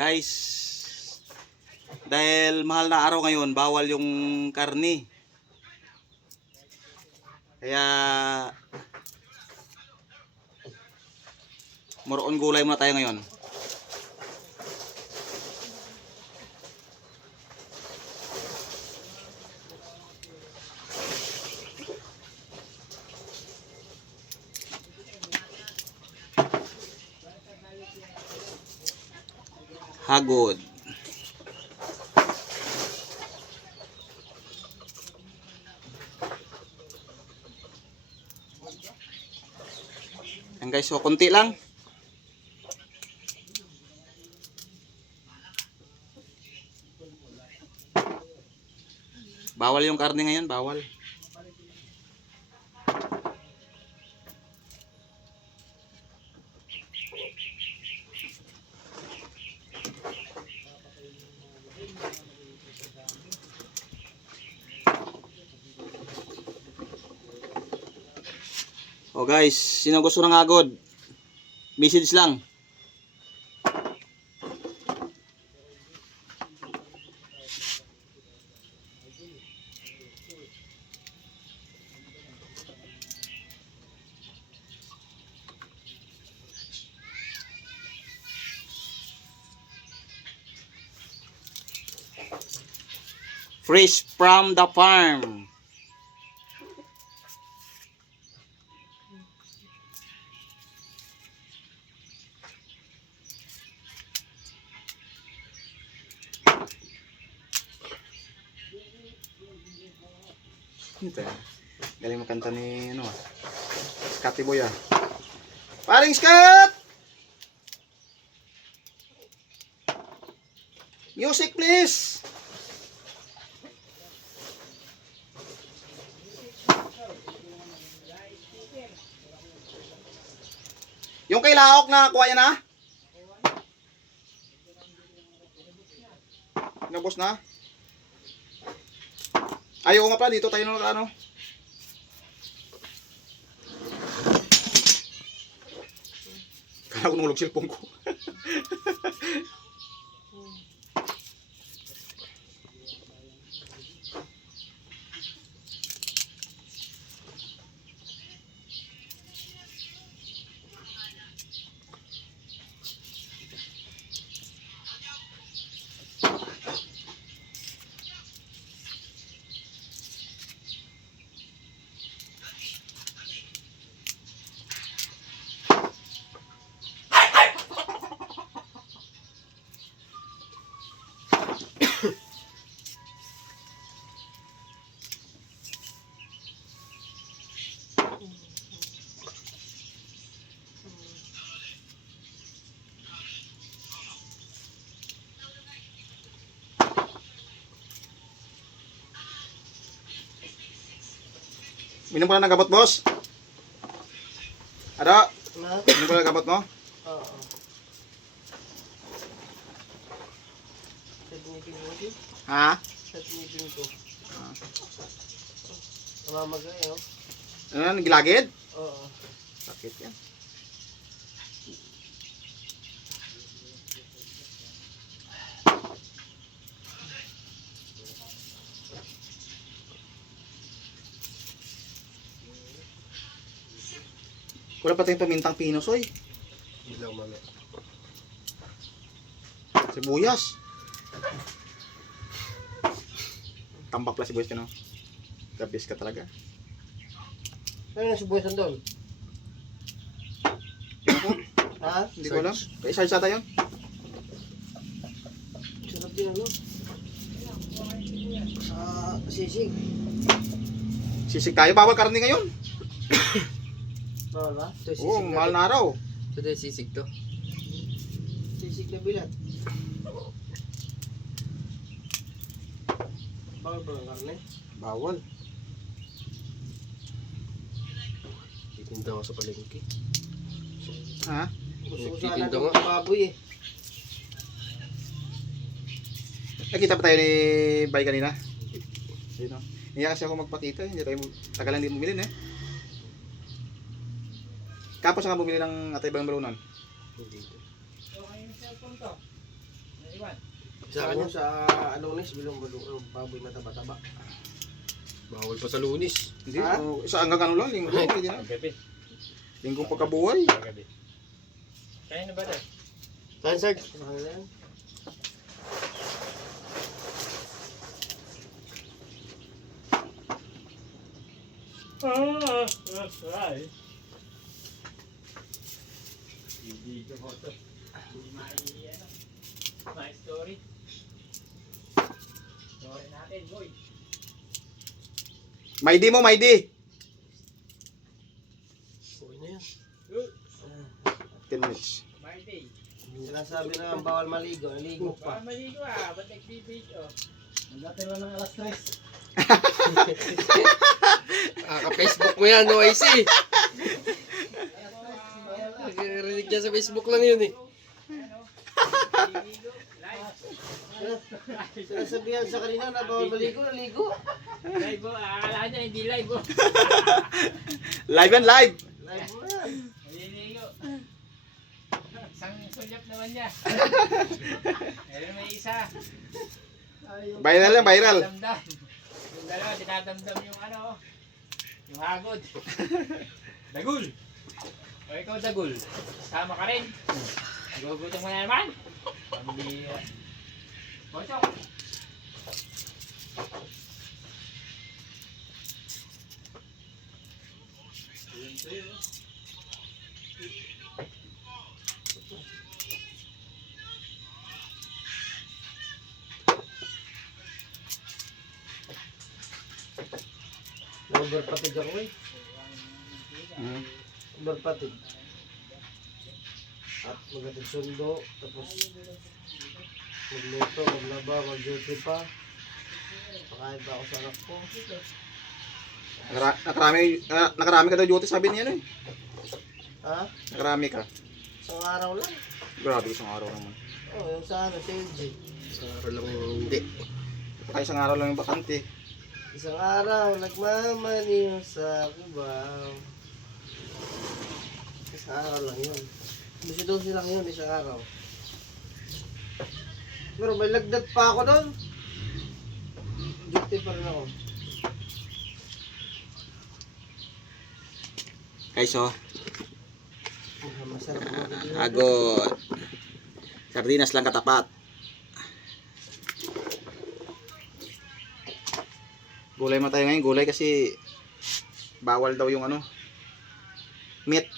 Guys, dahil mahal na araw ngayon, bawal yung karne. Kaya more on gulay muna tayo ngayon. Hagod. Yan guys, so konti lang. Bawal yung karne ngayon, bawal. Oh guys, sino gusto ng hagod? Message lang. Fresh from the farm. Ito, galing makanta ni ano, Scotty Boy ah. Paring Scott! Music please! Yung kay Laok na kuha yan na? Nabos na? Ayaw nga pala, dito tayo na ano. Kala ko nulog cellphone ko. Minum pala ng gamot, boss? Ada? Minum pala ng gamot mo? Oo. Sa tinipin mo din? Ha? Sa tinipin ko. Namamagay, oh. Ano yan? Gilagid? Oo. Sakit yan. Wala pa tayong pamintang pinos, oy. Bilang mami. Sibuyas. Tambak pala sibuyas ka, no? Gabis ka talaga. Ano yung sibuyasan doon? Ha? Hindi ko alam. Kaya charge ata yun. Sarap din, ano? Sisig. Sisig tayo. Bawal karne ngayon. Bawal ba? Ito Oo, mahal na araw. Ito yung sisig to. Sisig na bilat. Bawal ba ang karne? Bawal. Titinda ko sa palengke. Ha? Gusto ko sana ng baboy eh. Nakita pa tayo ni Bay kanina. Dito. Hindi kasi ako magpakita. Hindi tayo tagalan din bumili eh. Kapos nga bumili ng Atay Bang Barunan. Hindi. Sa ano, sa Lunes, bilong baboy mataba-taba. Bawal pa sa Lunis. Hindi, Ha? sa hanggang ano lang, linggo. Hindi na. Gabi. Linggong pagkabuhay. Gabi. Kaya na ba ito? Saan, sir? Sa kanila yan. Ay. Hindi ko mo ito. My story. Story natin, boy. May di mo, may di. Okay na yan. 10 minutes. My day. Sinasabi na ang bawal maligo, naligo pa. Baka maligo ba't nagbibidyo? Nagdatira ng alas 3. Kaka-Facebook mo yan, no IC. Nagrinig niya sa Facebook lang yun eh. Ligo, live. Sinasabihan sa kanina na bawal maligo, naligo. Live po, akala niya hindi live po. Live and live. Live mo yan. Maliligo. Isang sulyap naman niya. Pero may isa. Viral yan, viral. Damdam. Yung dalawa, dinadamdam yung ano, yung hagod. Dagul. O ikaw dagul. Sama ka rin. Nagugutom mo na naman. Pambira. Bochok. Overpatig ako eh. Mm. Overpatig. At magatid sundo, tapos magluto, maglaba, mag-duty pa. Pakain pa ako sa anak ko. Nakarami ka daw duty, sabi niya eh. Ha? Nakarami ka. Isang araw lang. Grabe, isang araw naman. Oh, yung sa ano, sa LG. Sa araw lang yung hindi. Kaya isang araw lang yung bakante. Isang araw, nagmamaniho sa kubaw. Isang araw lang yun. 12 lang yun, isang araw. Pero may lagdat pa ako doon. Duty pa rin ako. Guys, oh. Masarap mo dito. Agot. Sardinas lang katapat. Gulay mo tayo ngayon. Gulay kasi bawal daw yung ano, meat.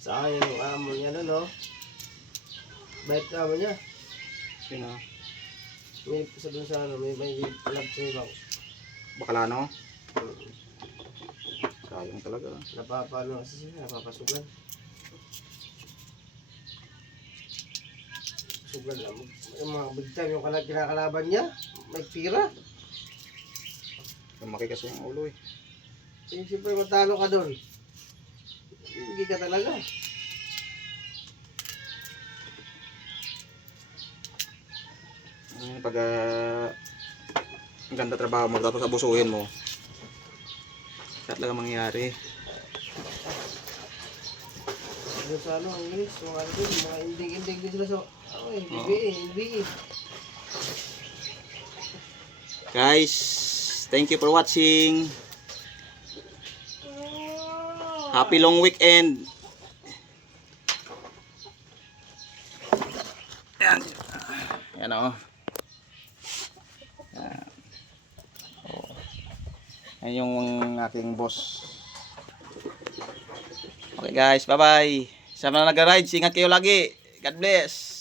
Sa akin yung amo niya no, no? Bait ka amo niya. Sino? May sa dun sa ano, may lab sa ibang. Bakalano? Sayang talaga. Napapano kasi siya, napapasugan. Sugan lang. Yung mga big time, yung kinakalaban niya, may pira. Lumaki kasi yung ulo eh. Eh, siyempre matalo ka doon. Hindi ka talaga. Pag ang ganda trabaho mo tapos abusuhin mo, lahat lang ang mangyayari. Ano sa ano, ang English, mga ano din, mga inding-inding din sila sa, NBA. Guys, thank you for watching. Happy long weekend. Yan. Yan o. Yan. Yan yung aking boss. Okay guys, bye-bye. Sa mga nag-rides, ingat kayo lagi. God bless.